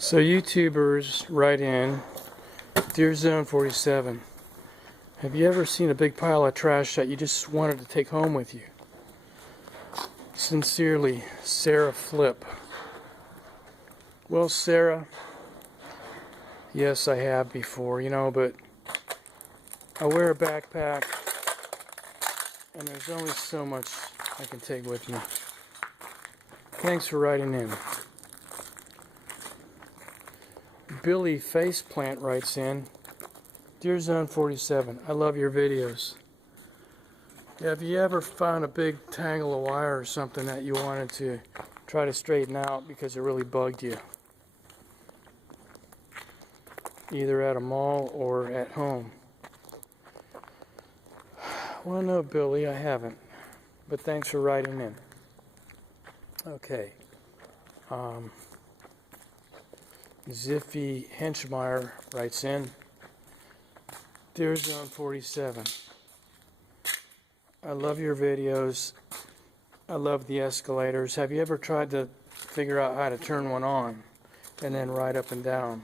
So YouTubers write in, Dear Zone47, have you ever seen a big pile of trash that you just wanted to take home with you? Sincerely, Sarah Flip. Well, Sarah, yes, I have before, but I wear a backpack and there's only so much I can take with me. Thanks for writing in. Billy Faceplant writes in, Dear Zone47, I love your videos. Have you ever found a big tangle of wire or something that you wanted to try to straighten out because it really bugged you? Either at a mall or at home. Well, no, Billy, I haven't. But thanks for writing in. Okay. Ziffy Henschmeyer writes in, Dear Zone47, I love your videos. I love the escalators. Have you ever tried to figure out how to turn one on and then ride up and down?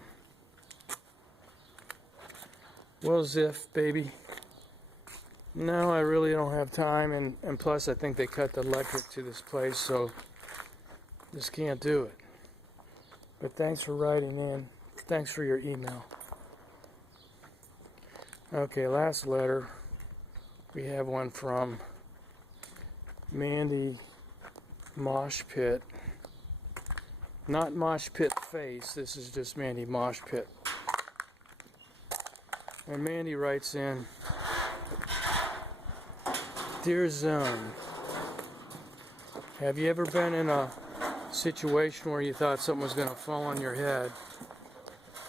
Well, Ziff, baby, no, I really don't have time, and plus I think they cut the electric to this place, so just can't do it. But thanks for writing in. Thanks for your email. Okay, last letter. We have one from Mandy Mosh Pit. Not Mosh Pit Face, this is just Mandy Mosh Pit. And Mandy writes in, Dear Zone, have you ever been in a situation where you thought something was going to fall on your head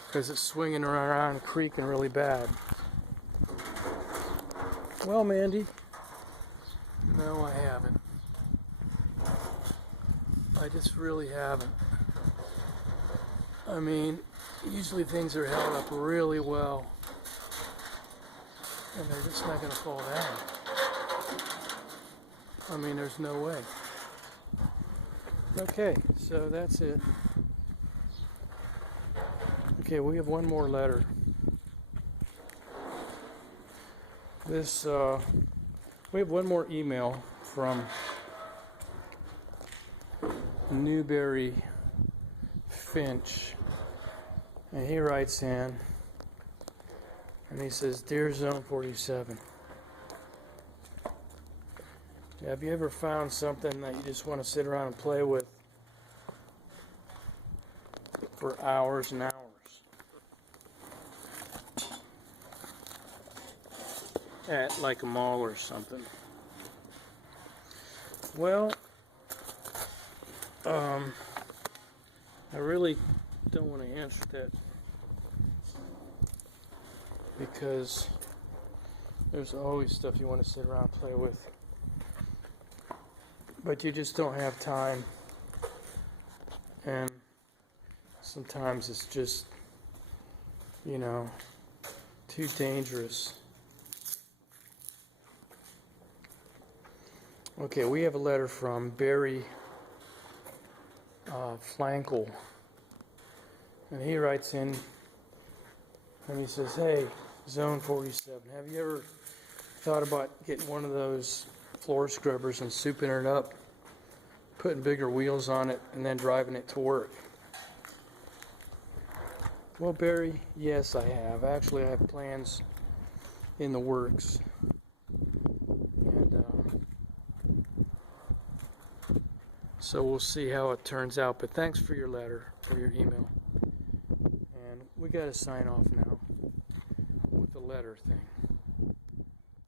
because it's swinging around, creaking really bad? Well, Mandy, no, I haven't. I just really haven't. I mean, usually things are held up really well and they're just not going to fall down. I mean, there's no way. Okay, so that's it. Okay, we have one more letter. We have one more email from Newberry Finch, and he writes in, and he says, Dear Zone47, have you ever found something that you just want to sit around and play with for hours and hours? At like a mall or something. Well, I really don't want to answer that because there's always stuff you want to sit around and play with, but you just don't have time, and sometimes it's just, too dangerous. Okay, we have a letter from Barry Flankel, and he writes in, and he says, Hey, Zone47, have you ever thought about getting one of those floor scrubbers and souping it up, putting bigger wheels on it, and then driving it to work? Well, Barry, yes, I have. Actually, I have plans in the works. So we'll see how it turns out. But thanks for your letter, for your email. And we got to sign off now with the letter thing.